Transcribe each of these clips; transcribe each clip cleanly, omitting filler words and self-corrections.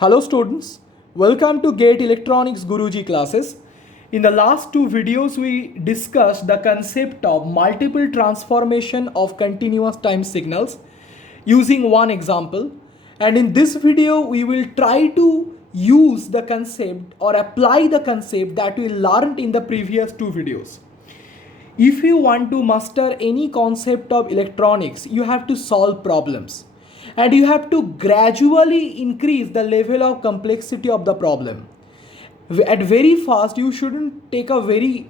Hello students, welcome to GATE Electronics Guruji classes. In the last two videos we discussed the concept of multiple transformation of continuous time signals using one example, and in this video we will try to use the concept or apply the concept that we learned in the previous two videos. If you want to master any concept of electronics, you have to solve problems and you have to gradually increase the level of complexity of the problem. At very fast, you shouldn't take a very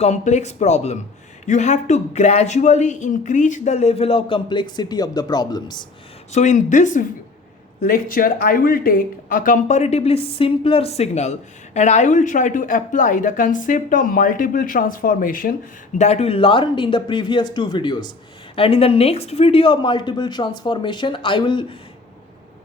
complex problem. You have to gradually increase the level of complexity of the problems. So in this lecture, I will take a comparatively simpler signal and I will try to apply the concept of multiple transformation that we learned in the previous two videos. And in the next video of multiple transformation, I will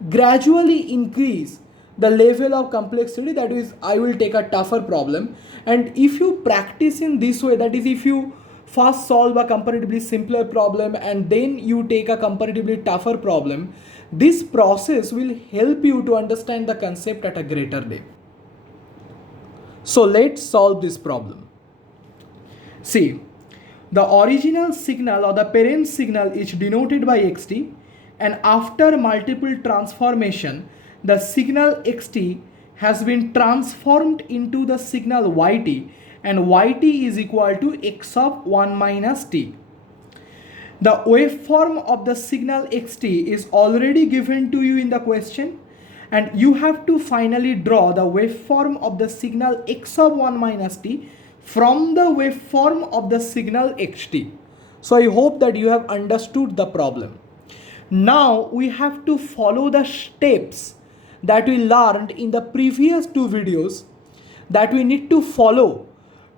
gradually increase the level of complexity, that is, I will take a tougher problem. And if you practice in this way, that is, if you first solve a comparatively simpler problem and then you take a comparatively tougher problem, this process will help you to understand the concept at a greater depth. So let's solve this problem. See, the original signal or the parent signal is denoted by xt, and after multiple transformation, the signal xt has been transformed into the signal yt, and yt is equal to x of 1 minus t. The waveform of the signal xt is already given to you in the question, and you have to finally draw the waveform of the signal x of 1 minus t from the waveform of the signal xt. So I hope that you have understood the problem. Now we have to follow the steps that we learned in the previous two videos that we need to follow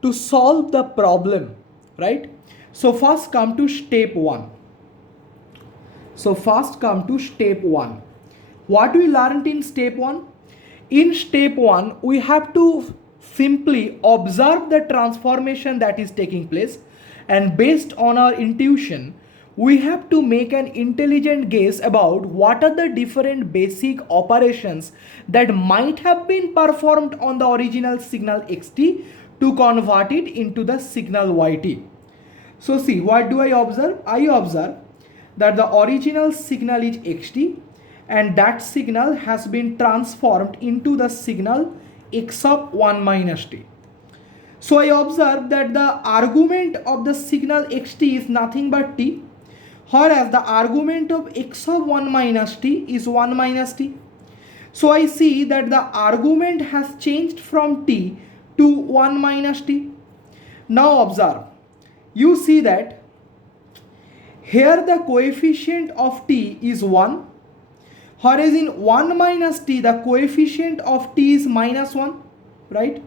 to solve the problem, right? So first come to step 1. What we learned in step 1? In step 1, we have to simply observe the transformation that is taking place, and based on our intuition, we have to make an intelligent guess about what are the different basic operations that might have been performed on the original signal xt to convert it into the signal yt. So see, what do I observe? I observe that the original signal is xt and that signal has been transformed into the signal x of 1 minus t. So I observe that the argument of the signal xt is nothing but t, whereas the argument of x of 1 minus t is 1 minus t. So I see that the argument has changed from t to 1 minus t. Now observe, you see that here the coefficient of t is 1, whereas in 1 minus t the coefficient of t is minus 1, right?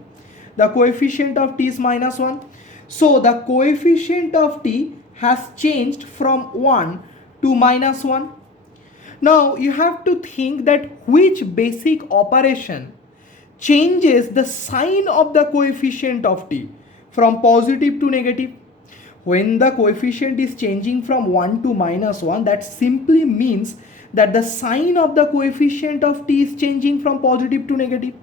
The coefficient of t is minus 1. So the coefficient of t has changed from 1 to minus 1. Now you have to think that which basic operation changes the sign of the coefficient of t from positive to negative. When the coefficient is changing from 1 to minus 1, that simply means that the sign of the coefficient of t is changing from positive to negative.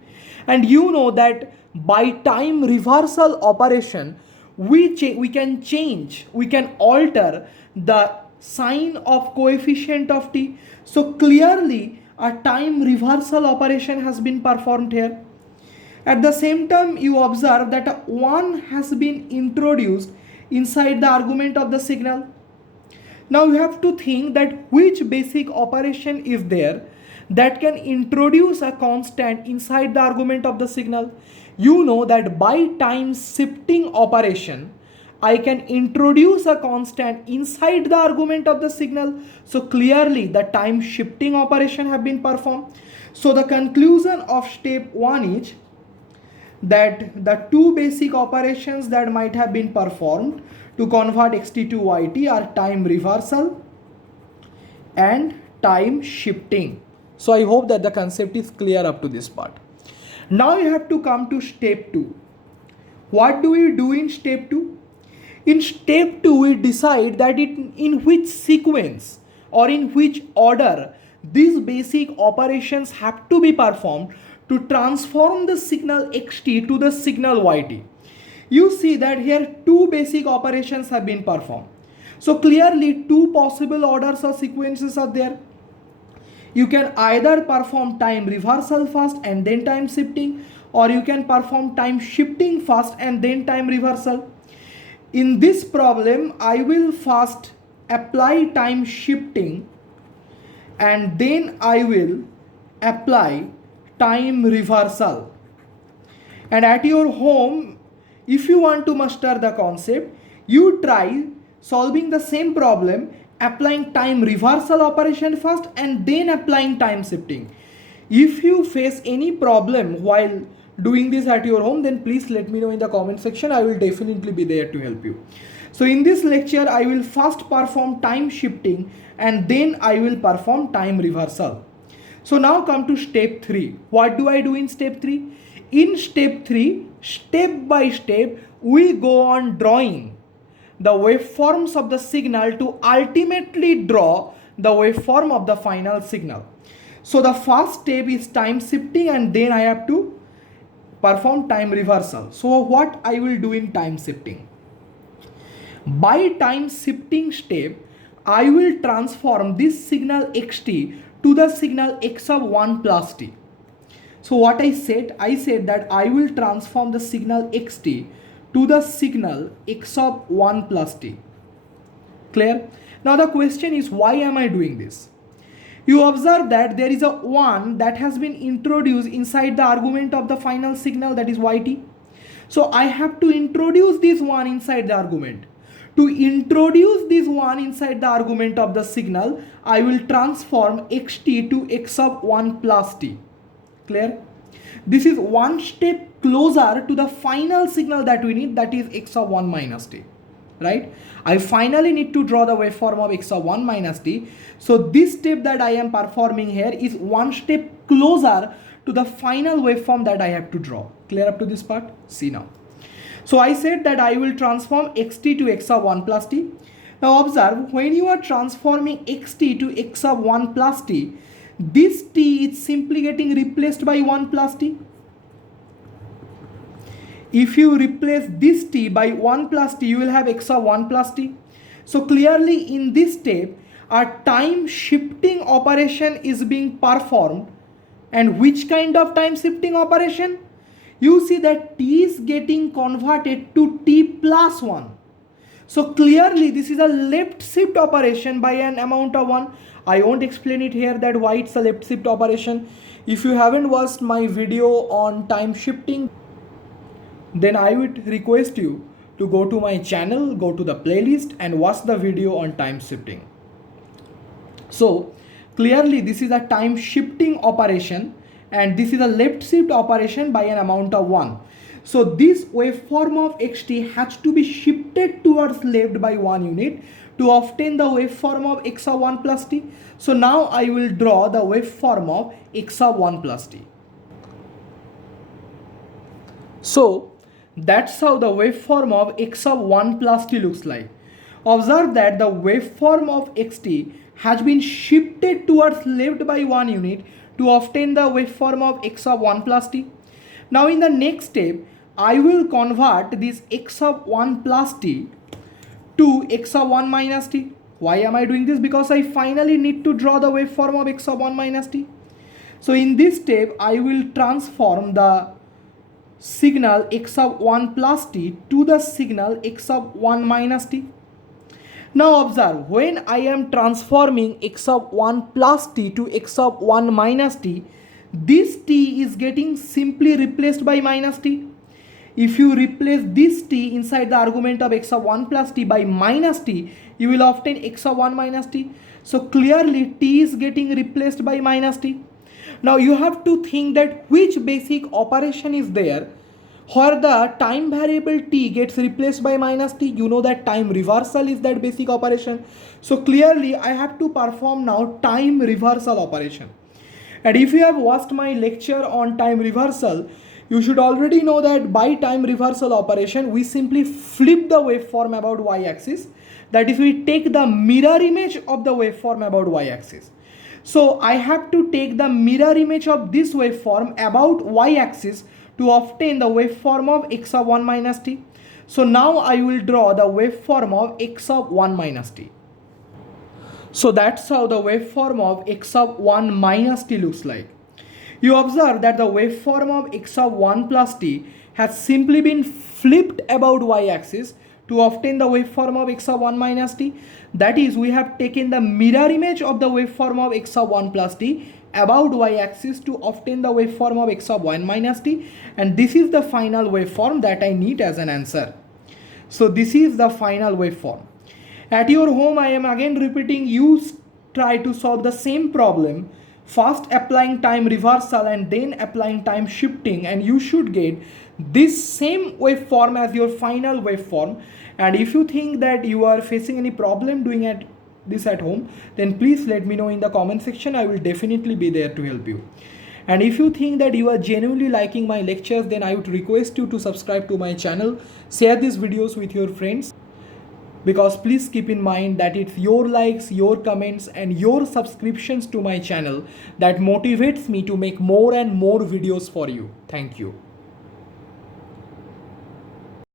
And you know that by time reversal operation, we can alter the sign of coefficient of t. So clearly a time reversal operation has been performed here. At the same time, you observe that a 1 has been introduced inside the argument of the signal. Now you have to think that which basic operation is there that can introduce a constant inside the argument of the signal. You know that by time shifting operation, I can introduce a constant inside the argument of the signal. So clearly the time shifting operation have been performed. So the conclusion of step 1 is that the two basic operations that might have been performed to convert xt to yt are time reversal and time shifting. So I hope that the concept is clear up to this part. Now you have to come to step 2. What do we do in step 2? In step 2, we decide that in which sequence or in which order these basic operations have to be performed to transform the signal xt to the signal yt. You see that here two basic operations have been performed. So clearly two possible orders or sequences are there. You can either perform time reversal first and then time shifting, or you can perform time shifting first and then time reversal. In this problem, I will first apply time shifting and then I will apply time reversal. And at your home, if you want to master the concept, you try solving the same problem, applying time reversal operation first and then applying time shifting. If you face any problem while doing this at your home, then please let me know in the comment section. I will definitely be there to help you. So in this lecture, I will first perform time shifting and then I will perform time reversal. So now come to step 3. What do I do in step 3? In step 3, step by step, we go on drawing the waveforms of the signal to ultimately draw the waveform of the final signal. So the first step is time shifting and then I have to perform time reversal. So what I will do in time shifting? By time shifting step, I will transform this signal xt to the signal x of 1 plus t. So what I said that I will transform the signal xt to the signal x of 1 plus t. Clear? Now the question is, why am I doing this? You observe that there is a 1 that has been introduced inside the argument of the final signal, that is yt. So I have to introduce this 1 inside the argument. To introduce this 1 inside the argument of the signal, I will transform xt to x of 1 plus t. Clear? This is one step closer to the final signal that we need, that is x of 1 minus t. Right? I finally need to draw the waveform of x of 1 minus t. So this step that I am performing here is one step closer to the final waveform that I have to draw. Clear up to this part? See now. So I said that I will transform xt to x of 1 plus t. Now observe, when you are transforming xt to x of 1 plus t, this t is simply getting replaced by 1 plus t. If you replace this t by 1 plus t, you will have x of 1 plus t. So clearly in this step, a time shifting operation is being performed. And which kind of time shifting operation? You see that t is getting converted to t plus 1. So clearly this is a left shift operation by an amount of 1. I won't explain it here that why it's a left shift operation. If you haven't watched my video on time shifting, then I would request you to go to my channel, go to the playlist and watch the video on time shifting. So clearly this is a time shifting operation and this is a left shift operation by an amount of 1. So this waveform of xt has to be shifted towards left by 1 unit to obtain the waveform of x of 1 plus t. So now I will draw the waveform of x of 1 plus t. So that's how the waveform of x of 1 plus t looks like. Observe that the waveform of xt has been shifted towards left by 1 unit to obtain the waveform of x of 1 plus t. Now in the next step, I will convert this x of 1 plus t to x of 1 minus t. Why am I doing this? Because I finally need to draw the waveform of x of 1 minus t. So in this step, I will transform the signal x of 1 plus t to the signal x of 1 minus t. Now observe, when I am transforming x of 1 plus t to x of 1 minus t, this t is getting simply replaced by minus t. If you replace this t inside the argument of x of 1 plus t by minus t, you will obtain x of 1 minus t. So clearly t is getting replaced by minus t. Now you have to think that which basic operation is there where the time variable t gets replaced by minus t. You know that time reversal is that basic operation. So clearly I have to perform now time reversal operation. And if you have watched my lecture on time reversal, you should already know that by time reversal operation, we simply flip the waveform about y-axis. That is, we take the mirror image of the waveform about y-axis. So I have to take the mirror image of this waveform about y-axis to obtain the waveform of x of 1 minus t. So now I will draw the waveform of x of 1 minus t. So that's how the waveform of x of 1 minus t looks like. You observe that the waveform of x of 1 plus t has simply been flipped about y-axis to obtain the waveform of x of 1 minus t. That is, we have taken the mirror image of the waveform of x of 1 plus t about y-axis to obtain the waveform of x of 1 minus t, and this is the final waveform that I need as an answer. So this is the final waveform. At your home, I am again repeating, you try to solve the same problem, first applying time reversal and then applying time shifting, and you should get this same waveform as your final waveform. And if you think that you are facing any problem doing this at home, then please let me know in the comment section. I will definitely be there to help you. And if you think that you are genuinely liking my lectures, then I would request you to subscribe to my channel, share these videos with your friends, because please keep in mind that it's your likes, your comments and your subscriptions to my channel that motivates me to make more and more videos for you. Thank you.